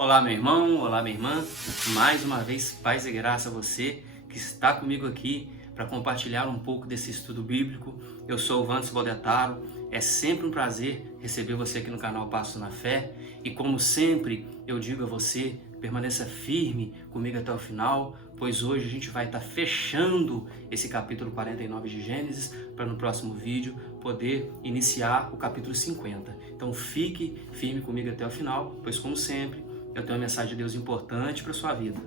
Olá, meu irmão, olá, minha irmã. Mais uma vez, paz e graça a você que está comigo aqui para compartilhar um pouco desse estudo bíblico. Eu sou o Vandes Boldetaro. É sempre um prazer receber você aqui no canal Passo na Fé. E como sempre, eu digo a você, permaneça firme comigo até o final, pois hoje a gente vai estar fechando esse capítulo 49 de Gênesis para no próximo vídeo poder iniciar o capítulo 50. Então fique firme comigo até o final, pois como sempre, eu tenho uma mensagem de Deus importante para a sua vida.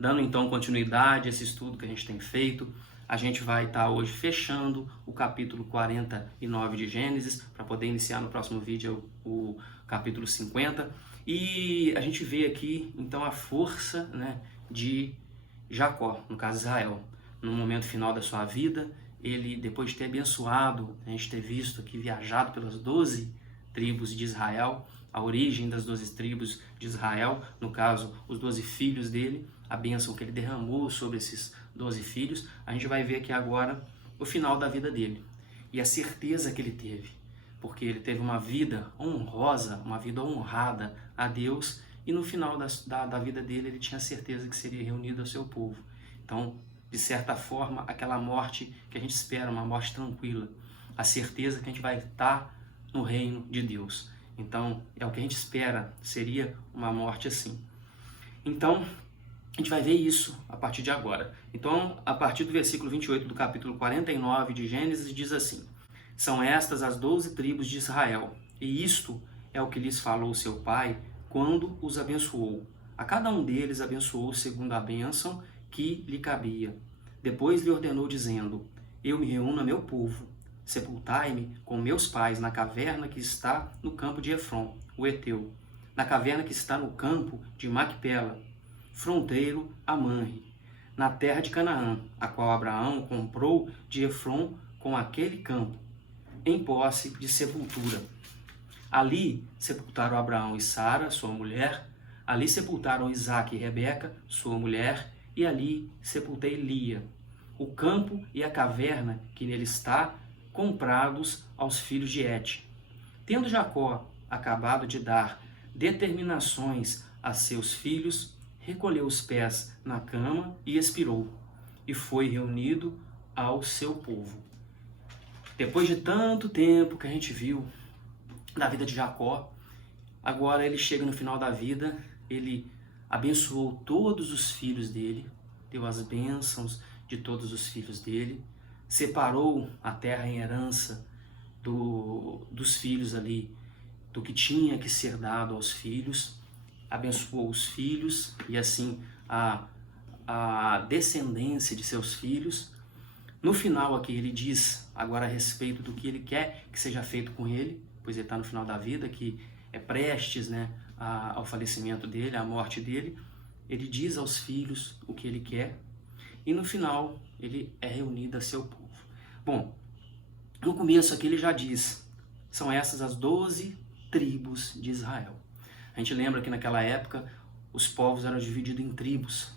Dando então continuidade a esse estudo que a gente tem feito, a gente vai estar hoje fechando o capítulo 49 de Gênesis, para poder iniciar no próximo vídeo o capítulo 50. E a gente vê aqui então a força, de Jacó, no caso Israel. No momento final da sua vida, ele, depois de ter abençoado, a gente ter visto aqui, viajado pelas 12 tribos de Israel, a origem das 12 tribos de Israel, no caso, os 12 filhos dele, a bênção que ele derramou sobre esses 12 filhos, a gente vai ver aqui agora o final da vida dele e a certeza que ele teve, porque ele teve uma vida honrosa, uma vida honrada a Deus, e no final da vida dele ele tinha certeza que seria reunido ao seu povo. Então, de certa forma, aquela morte que a gente espera, uma morte tranquila, a certeza que a gente vai estar no reino de Deus. Então, é o que a gente espera, seria uma morte assim. Então, a gente vai ver isso a partir de agora. Então, a partir do versículo 28 do capítulo 49 de Gênesis, diz assim: São estas as 12 tribos de Israel, e isto é o que lhes falou seu pai quando os abençoou. A cada um deles abençoou segundo a bênção que lhe cabia. Depois lhe ordenou, dizendo: Eu me reúno a meu povo. Sepultai-me com meus pais na caverna que está no campo de Efron, o Heteu, na caverna que está no campo de Macpela, fronteiro a Manre, na terra de Canaã, a qual Abraão comprou de Efron com aquele campo, em posse de sepultura. Ali sepultaram Abraão e Sara, sua mulher, ali sepultaram Isaque e Rebeca, sua mulher, e ali sepultei Lia. O campo e a caverna que nele está, comprados aos filhos de Et. Tendo Jacó acabado de dar determinações a seus filhos, recolheu os pés na cama e expirou, e foi reunido ao seu povo. Depois de tanto tempo que a gente viu da vida de Jacó, agora ele chega no final da vida, ele abençoou todos os filhos dele, deu as bênçãos de todos os filhos dele, separou a terra em herança dos filhos ali, do que tinha que ser dado aos filhos, abençoou os filhos e assim a descendência de seus filhos. No final aqui ele diz agora a respeito do que ele quer que seja feito com ele, pois ele está no final da vida, que é prestes ao falecimento dele, à morte dele. Ele diz aos filhos o que ele quer e no final ele é reunido a seu povo. Bom, no começo aqui ele já diz, são essas as 12 tribos de Israel. A gente lembra que naquela época os povos eram divididos em tribos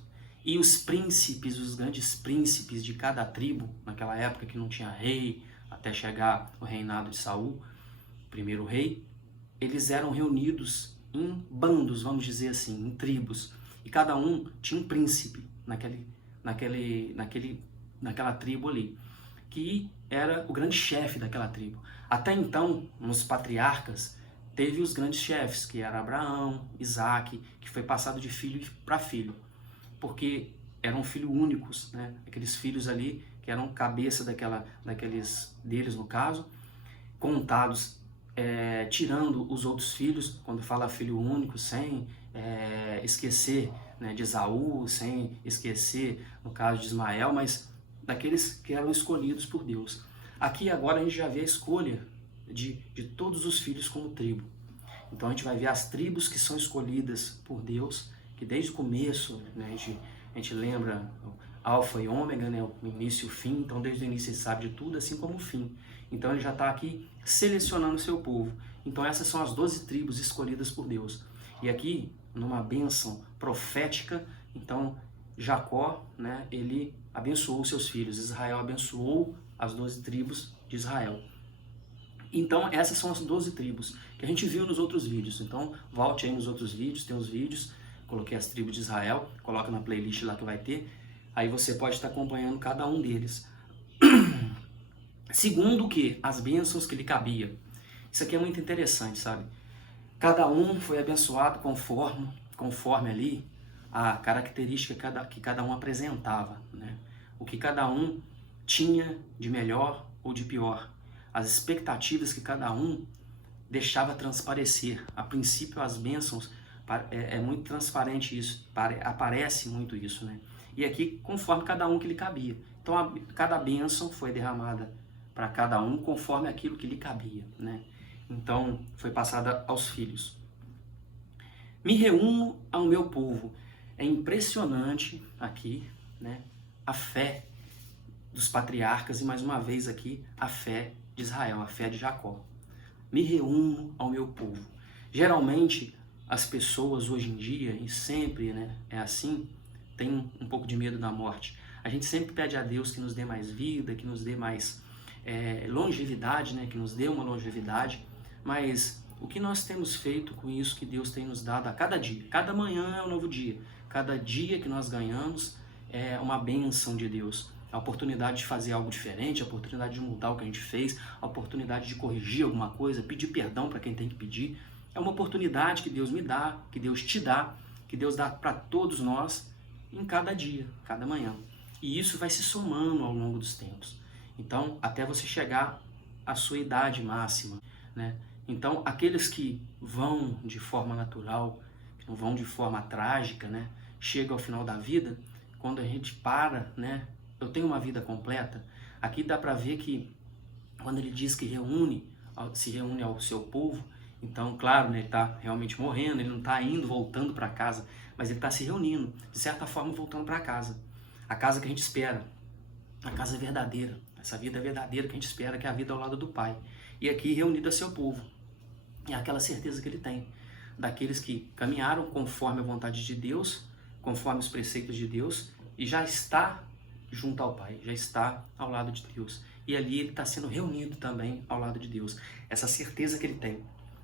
e os príncipes, os grandes príncipes de cada tribo, naquela época que não tinha rei, até chegar o reinado de Saul, o primeiro rei, eles eram reunidos em bandos, vamos dizer assim, em tribos, e cada um tinha um príncipe naquela tribo ali, que era o grande chefe daquela tribo. Até então, nos patriarcas, teve os grandes chefes, que era Abraão, Isaque, que foi passado de filho para filho, porque eram filhos únicos, aqueles filhos ali que eram cabeça daqueles deles no caso, contados, tirando os outros filhos, quando fala filho único, sem esquecer de Esaú, sem esquecer no caso de Ismael, mas daqueles que eram escolhidos por Deus. Aqui agora a gente já vê a escolha de todos os filhos como tribo. Então a gente vai ver as tribos que são escolhidas por Deus, que desde o começo, a gente lembra alfa e ômega, o início e o fim, então desde o início ele sabe de tudo, assim como o fim. Então ele já está aqui selecionando o seu povo. Então essas são as 12 tribos escolhidas por Deus. E aqui, numa bênção profética, então Jacó, né, ele abençoou seus filhos, Israel abençoou as 12 tribos de Israel. Então essas são as 12 tribos que a gente viu nos outros vídeos. Então volte aí nos outros vídeos, tem os vídeos, coloquei as tribos de Israel, coloca na playlist lá que vai ter, aí você pode estar acompanhando cada um deles. Segundo que as bênçãos que lhe cabia. Isso aqui é muito interessante, sabe? Cada um foi abençoado conforme ali a característica que cada um apresentava, né? O que cada um tinha de melhor ou de pior. As expectativas que cada um deixava transparecer. A princípio, as bênçãos, é muito transparente isso, aparece muito isso, né? E aqui, conforme cada um que lhe cabia. Então, cada bênção foi derramada para cada um conforme aquilo que lhe cabia, né? Então, foi passada aos filhos. Me reúno ao meu povo. É impressionante aqui, né, a fé dos patriarcas e, mais uma vez aqui, a fé de Israel, a fé de Jacó. Me reúno ao meu povo. Geralmente, as pessoas hoje em dia, e sempre, né, é assim, tem um pouco de medo da morte. A gente sempre pede a Deus que nos dê mais vida, que nos dê mais longevidade, né, que nos dê uma longevidade, mas o que nós temos feito com isso que Deus tem nos dado a cada dia? Cada manhã é um novo dia. Cada dia que nós ganhamos é uma bênção de Deus. A oportunidade de fazer algo diferente, a oportunidade de mudar o que a gente fez, a oportunidade de corrigir alguma coisa, pedir perdão para quem tem que pedir. É uma oportunidade que Deus me dá, que Deus te dá, que Deus dá para todos nós em cada dia, cada manhã. E isso vai se somando ao longo dos tempos. Então, até você chegar à sua idade máxima, né? Então, aqueles que vão de forma natural, que não vão de forma trágica, né? Chega ao final da vida, quando a gente para, né? Eu tenho uma vida completa. Aqui dá para ver que quando ele diz que se reúne ao seu povo, então, claro, né, ele está realmente morrendo, ele não está indo, voltando para casa, mas ele está se reunindo, de certa forma, voltando para casa. A casa que a gente espera, a casa verdadeira, essa vida verdadeira que a gente espera, que é a vida ao lado do Pai. E aqui reunido a seu povo. É aquela certeza que ele tem, daqueles que caminharam conforme a vontade de Deus, conforme os preceitos de Deus, e já está junto ao Pai, já está ao lado de Deus. E ali ele está sendo reunido também ao lado de Deus. Essa certeza que ele tem.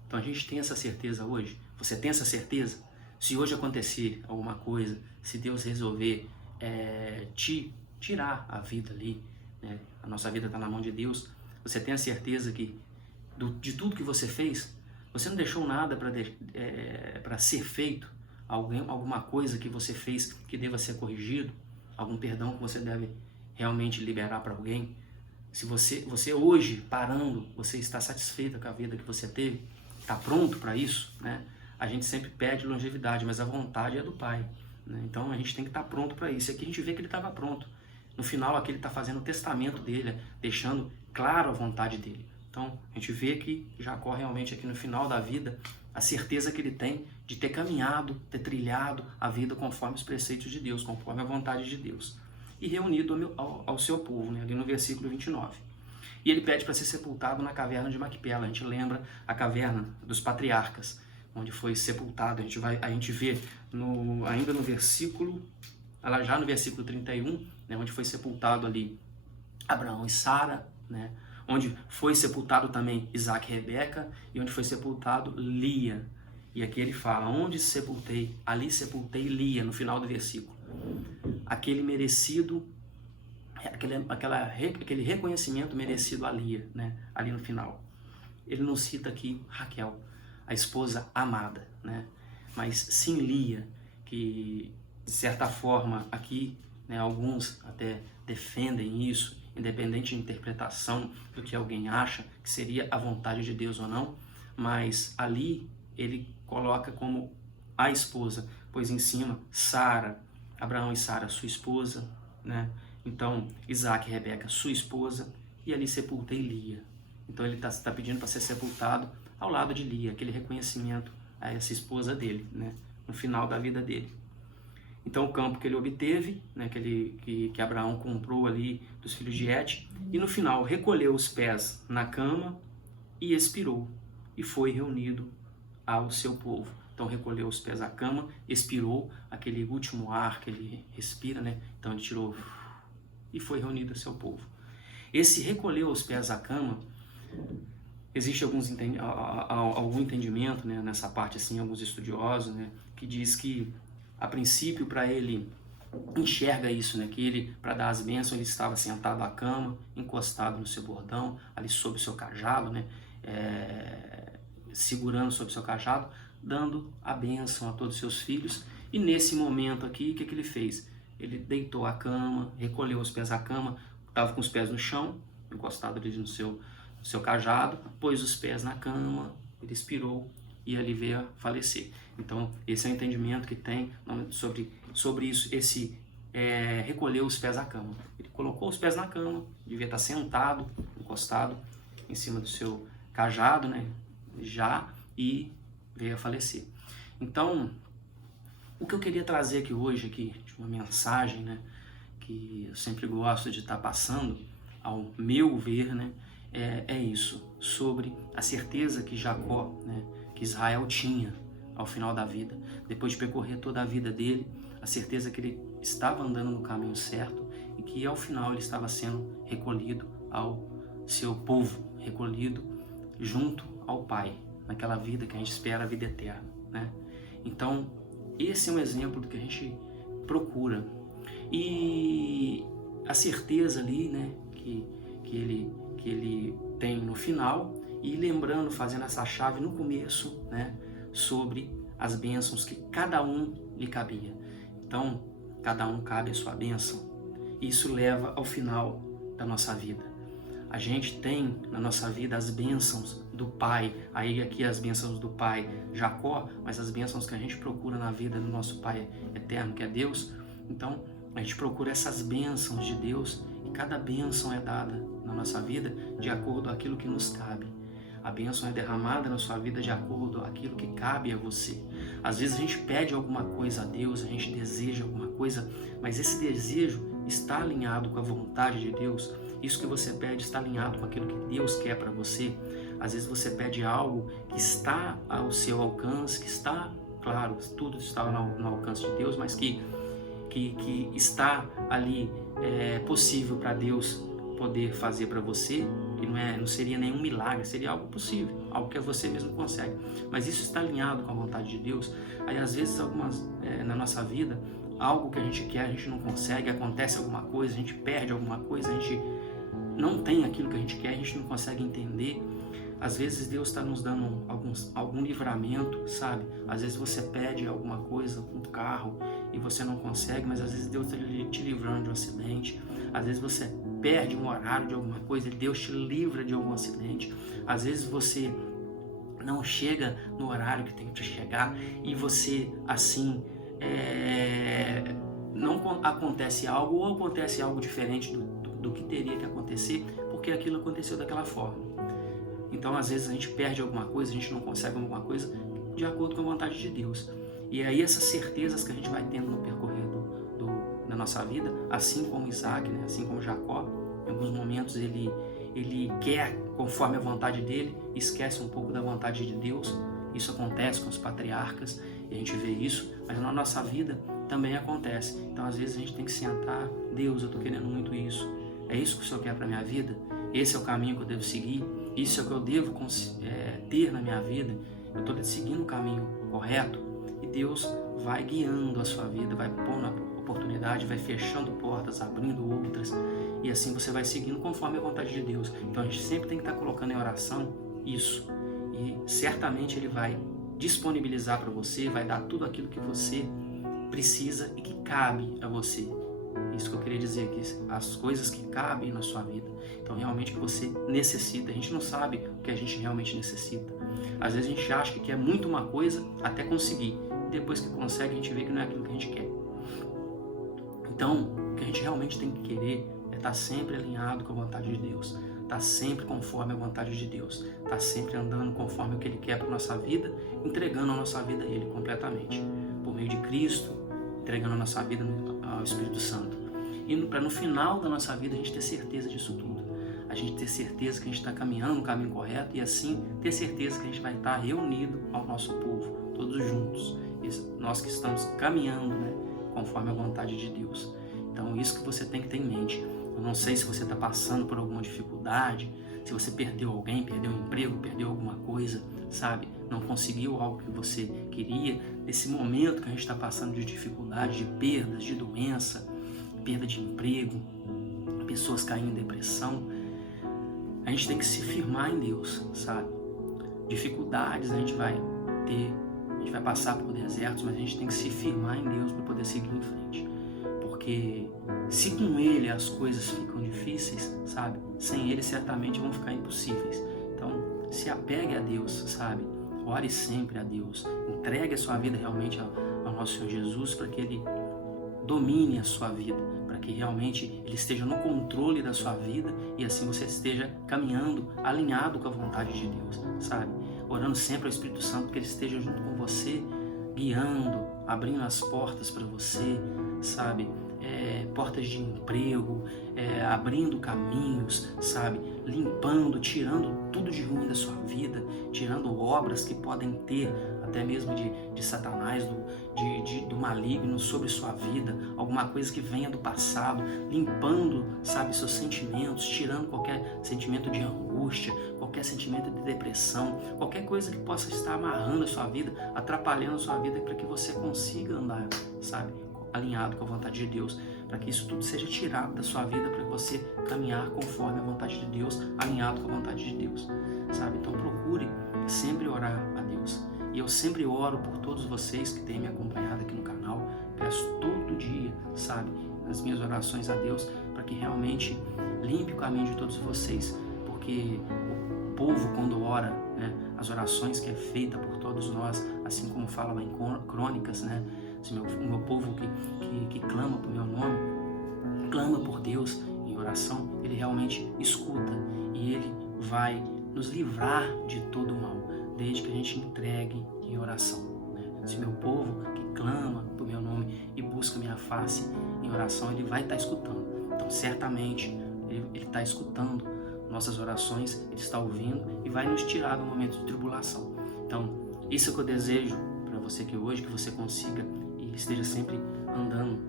Então a gente tem essa certeza hoje. Você tem essa certeza? Se hoje acontecer alguma coisa, se Deus resolver te tirar a vida ali, né? A nossa vida está na mão de Deus, você tem a certeza que de tudo que você fez, você não deixou nada para ser feito, alguma coisa que você fez que deva ser corrigido, algum perdão que você deve realmente liberar para alguém. Se você hoje, parando, você está satisfeito com a vida que você teve, está pronto para isso, né? A gente sempre pede longevidade, mas a vontade é do Pai, né? Então a gente tem que estar pronto para isso. E aqui a gente vê que ele estava pronto. No final aqui ele está fazendo o testamento dele, deixando claro a vontade dele. Então a gente vê que Jacó realmente aqui no final da vida, a certeza que ele tem de ter caminhado, ter trilhado a vida conforme os preceitos de Deus, conforme a vontade de Deus. E reunido ao seu povo, né? Ali no versículo 29. E ele pede para ser sepultado na caverna de Macpela. A gente lembra a caverna dos patriarcas, onde foi sepultado. A gente vê ainda no versículo, já no versículo 31, né, onde foi sepultado ali Abraão e Sara, né, onde foi sepultado também Isaac e Rebeca, e onde foi sepultado Lia. E aqui ele fala, onde sepultei, ali sepultei Lia, no final do versículo. Aquele merecido, aquele reconhecimento merecido a Lia, né, ali no final. Ele não cita aqui Raquel, a esposa amada, né, mas sim Lia, que de certa forma aqui, né, alguns até defendem isso, independente de interpretação do que alguém acha que seria a vontade de Deus ou não, mas ali ele coloca como a esposa, pois em cima Sara, Abraão e Sara, sua esposa, né? Então Isaac e Rebeca, sua esposa, e ali sepultei Lia. Então ele está pedindo para ser sepultado ao lado de Lia, aquele reconhecimento a essa esposa dele, né? No final da vida dele. Então o campo que ele obteve, né, que Abraão comprou ali dos filhos de Et, e no final recolheu os pés na cama e expirou. e foi reunido ao seu povo. Então recolheu os pés à cama, expirou aquele último ar que ele respira, né? Então ele tirou e foi reunido ao seu povo. Esse recolheu os pés à cama, existe algum entendimento, né, nessa parte, assim, alguns estudiosos, né, que diz que a princípio para ele enxerga isso, né, que ele, para dar as bênçãos, ele estava sentado à cama, encostado no seu bordão, ali sob o seu cajado, né, segurando sob o seu cajado, dando a bênção a todos os seus filhos. E nesse momento aqui, o que ele fez? Ele deitou a cama, recolheu os pés à cama, estava com os pés no chão, encostado ali no seu cajado, pôs os pés na cama, ele expirou e ali veio a falecer. Então, esse é o entendimento que tem sobre isso, recolher os pés à cama. Ele colocou os pés na cama, devia estar sentado, encostado em cima do seu cajado, né, e veio a falecer. Então, o que eu queria trazer aqui hoje, de uma mensagem, né, que eu sempre gosto de estar passando, ao meu ver, né, é isso, sobre a certeza que Jacó, né, que Israel tinha ao final da vida, depois de percorrer toda a vida dele, a certeza que ele estava andando no caminho certo e que ao final ele estava sendo recolhido ao seu povo, recolhido junto ao Pai, naquela vida que a gente espera, a vida eterna, né? Então, esse é um exemplo do que a gente procura. E a certeza ali, né, que ele tem no final, e lembrando, fazendo essa chave no começo, né, sobre as bênçãos que cada um lhe cabia. Então, cada um cabe a sua bênção. Isso leva ao final da nossa vida. A gente tem na nossa vida as bênçãos do Pai, aí aqui as bênçãos do Pai Jacó, mas as bênçãos que a gente procura na vida do nosso Pai eterno, que é Deus. Então, a gente procura essas bênçãos de Deus e cada bênção é dada na nossa vida de acordo com aquilo que nos cabe. A bênção é derramada na sua vida de acordo com aquilo que cabe a você. Às vezes a gente pede alguma coisa a Deus, a gente deseja alguma coisa, mas esse desejo está alinhado com a vontade de Deus. Isso que você pede está alinhado com aquilo que Deus quer para você. Às vezes você pede algo que está ao seu alcance, que está, claro, tudo está no alcance de Deus, mas que está ali possível para Deus poder fazer para você, que não seria nenhum milagre, seria algo possível, algo que você mesmo consegue. Mas isso está alinhado com a vontade de Deus. Aí às vezes na nossa vida, algo que a gente quer, a gente não consegue, acontece alguma coisa, a gente perde alguma coisa, a gente não tem aquilo que a gente quer, a gente não consegue entender. Às vezes Deus está nos dando algum livramento, sabe? Às vezes você pede alguma coisa, um carro, e você não consegue, mas às vezes Deus está te livrando de um acidente. Às vezes você perde um horário de alguma coisa e Deus te livra de algum acidente. Às vezes você não chega no horário que tem que chegar e você, assim, não acontece algo ou acontece algo diferente do que teria que acontecer, porque aquilo aconteceu daquela forma. Então, às vezes, a gente perde alguma coisa, a gente não consegue alguma coisa de acordo com a vontade de Deus. E aí, essas certezas que a gente vai tendo no percorrer da nossa vida, assim como Isaac, né? Assim como Jacó, em alguns momentos ele quer conforme a vontade dele, esquece um pouco da vontade de Deus. Isso acontece com os patriarcas, e a gente vê isso, mas na nossa vida também acontece. Então, às vezes, a gente tem que sentar, Deus, eu estou querendo muito isso. É isso que o Senhor quer para a minha vida? Esse é o caminho que eu devo seguir? Isso é o que eu devo ter na minha vida? Eu estou seguindo o caminho correto? E Deus vai guiando a sua vida, vai pondo a oportunidade, vai fechando portas, abrindo outras, e assim você vai seguindo conforme a vontade de Deus. Então a gente sempre tem que estar colocando em oração isso, e certamente Ele vai disponibilizar para você, vai dar tudo aquilo que você precisa e que cabe a você. Isso que eu queria dizer aqui, as coisas que cabem na sua vida. Então, realmente, o que você necessita. A gente não sabe o que a gente realmente necessita. Às vezes a gente acha que quer muito uma coisa até conseguir. E depois que consegue, a gente vê que não é aquilo que a gente quer. Então, o que a gente realmente tem que querer é estar sempre alinhado com a vontade de Deus. Estar sempre conforme a vontade de Deus. Estar sempre andando conforme o que Ele quer para a nossa vida, entregando a nossa vida a Ele completamente. Por meio de Cristo, entregando a nossa vida ao Espírito Santo. E para no final da nossa vida a gente ter certeza disso tudo. a gente ter certeza que a gente está caminhando no caminho correto e assim ter certeza que a gente vai estar reunido ao nosso povo, todos juntos, nós que estamos caminhando, né, conforme a vontade de Deus. Então isso que você tem que ter em mente. Eu não sei se você está passando por alguma dificuldade, se você perdeu alguém, perdeu um emprego, perdeu alguma coisa, sabe? Não conseguiu algo que você queria. Nesse momento que a gente está passando de dificuldade, de perdas, de doença, perda de emprego, pessoas caindo em depressão, a gente tem que se firmar em Deus, sabe? Dificuldades a gente vai ter, a gente vai passar por desertos, mas a gente tem que se firmar em Deus para poder seguir em frente. Porque se com Ele as coisas ficam difíceis, sabe? Sem Ele certamente vão ficar impossíveis. Então, se apegue a Deus, sabe? Ore sempre a Deus. Entregue a sua vida realmente ao nosso Senhor Jesus para que Ele domine a sua vida, para que realmente Ele esteja no controle da sua vida e assim você esteja caminhando alinhado com a vontade de Deus, sabe? Orando sempre ao Espírito Santo que Ele esteja junto com você, guiando, abrindo as portas para você, sabe? Portas de emprego, abrindo caminhos, sabe? Limpando, tirando tudo de ruim da sua vida, tirando obras que podem ter, até mesmo de Satanás, do maligno sobre sua vida, alguma coisa que venha do passado, limpando, sabe, seus sentimentos, tirando qualquer sentimento de angústia, qualquer sentimento de depressão, qualquer coisa que possa estar amarrando a sua vida, atrapalhando a sua vida para que você consiga andar, sabe, alinhado com a vontade de Deus, para que isso tudo seja tirado da sua vida, para que você caminhar conforme a vontade de Deus, alinhado com a vontade de Deus, sabe? Então procure sempre orar a Deus. E eu sempre oro por todos vocês que têm me acompanhado aqui no canal, peço todo dia, sabe, nas minhas orações a Deus, para que realmente limpe o caminho de todos vocês, porque o povo quando ora, né, as orações que é feita por todos nós, assim como fala lá em Crônicas, né, o meu povo que clama por meu nome, clama por Deus em oração, Ele realmente escuta e Ele vai nos livrar de todo o mal, desde que a gente entregue em oração, né? Se meu povo que clama por meu nome e busca minha face em oração, Ele vai estar escutando. Então certamente Ele está escutando nossas orações, Ele está ouvindo e vai nos tirar do momento de tribulação. Então isso é o que eu desejo para você que hoje, que você consiga e esteja sempre andando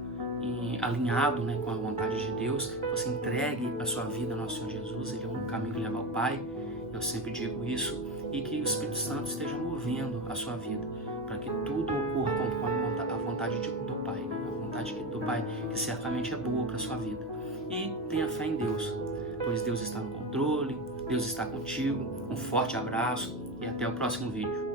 alinhado, né, com a vontade de Deus, que você entregue a sua vida ao nosso Senhor Jesus. Ele é um caminho que leva ao Pai, eu sempre digo isso, e que o Espírito Santo esteja movendo a sua vida, para que tudo ocorra conforme a vontade do Pai, né? A vontade do Pai que certamente é boa para a sua vida. E tenha fé em Deus, pois Deus está no controle, Deus está contigo. Um forte abraço e até o próximo vídeo.